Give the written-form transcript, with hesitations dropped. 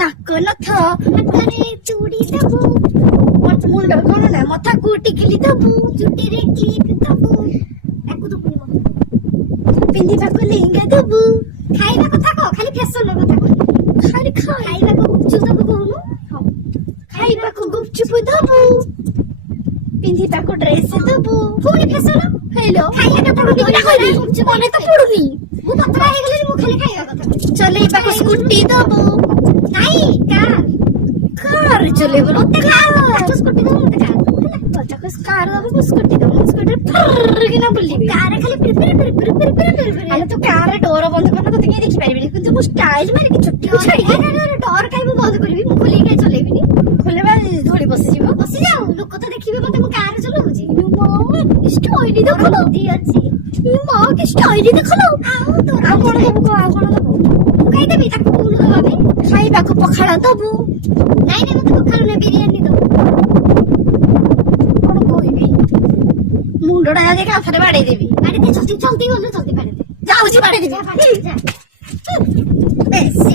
ନାକ ନଥ ହାତରେ ଚୁଡ଼ି ଦବୁ, ମୁଣ୍ଡ କଣ ନା ମଥାକୁ ଟିକିଲି ଦବୁ, ଚୁଟିରେ କ୍ଲିପ ଦବୁ, ତାକୁ ଦବୁନି ପିନ୍ଧିବାକୁ ଲେହେଙ୍ଗା ଦବୁ, ଖାଇବା କଥା କହ, ଖାଲି ଫ୍ୟାସନ କଥା କହ, ଖାଲି ଖାଇବାକୁ ଗୁପଚୁପ ଦବୁ କହୁନୁ, ଖାଇବାକୁ ଗୁପଚୁପ ଦବୁ, ପିନ୍ଧିବାକୁ ଡ୍ରେସ ଦବୁ, ପୁଣି ଫ୍ୟାସନ ହେଇଲୋ, ଖାଇବାଟା ପଡୁନି ମନେ ତ ପଡୁନି, ମୁଁ ପତଳା ହେଇଗଲିଣି, ମୁଁ ଖାଲି ଖାଇବା କଥା, ଚଲେଇବାକୁ ସ୍କୁଟି ଦବୁ, ନାଇଁ କାର ଚଲେଇବୁ, ମତେ ସ୍କୁଟି ଦବୁ, ମତେ କାର ଦବୁ, ସ୍କୁଟି ଦବୁ, ସ୍କୁଟି କିନା ବୁଲିବି, କାରରେ ଖାଲି ଆରେ ତୁ କାରରେ ଡୋର ବନ୍ଦ କରିନ ତତେ କେହି ଦେଖିପାରିବିନି, କିନ୍ତୁ ମୁଁ ଷ୍ଟାଇଲ ମାରିକି ଚୁଟିକୁ ଛାଡିକି ଡୋର କାହିଁ ମୁଁ ବନ୍ଦ କରିବି, ମୁଁ ଖୋଲିକି କାହିଁ ଚଲେଇବିନି, ଖୋଲିବା ଧୂଳି ବସିଯିବ, ବସିଯାଉ, ଲୋକ ତ ଦେଖିବେ ମତେ ମୁଁ କାର ଚଲଉଛି, ଷ୍ଟାଇଲି ଦେଖଲ ଅଛି, ମା କି ଷ୍ଟାଇଲି ଦେଖଲ, ଆଉ କଣ ଦବୁ କହ, ଆଉ କଣ ଦବୁ, ମୁଁ ଖାଇଦେବି ତାକୁ ଭୁଲ ଦବା ପାଇଁ, ଖାଇବାକୁ ପଖାଳ ଦବୁ, ନାଇଁ ନାଇଁ ମତେ ପଖାଳ ନା ବିରିୟାନୀ ଦବୁ, କଣ କହିବି, ମୁଣ୍ଡଟା ଯଦି କାନ୍ଥରେ ବାଡେଇ ଦେବି, ବାଡେଇ ଦେ, ଜଲ୍ଦି ଜଲ୍ଦି ଗଲୁ, ଜଲ୍ଦି ବାଡେଇ ଦେ, ଯାଉଛି ବାଡେଇ ଦେବି।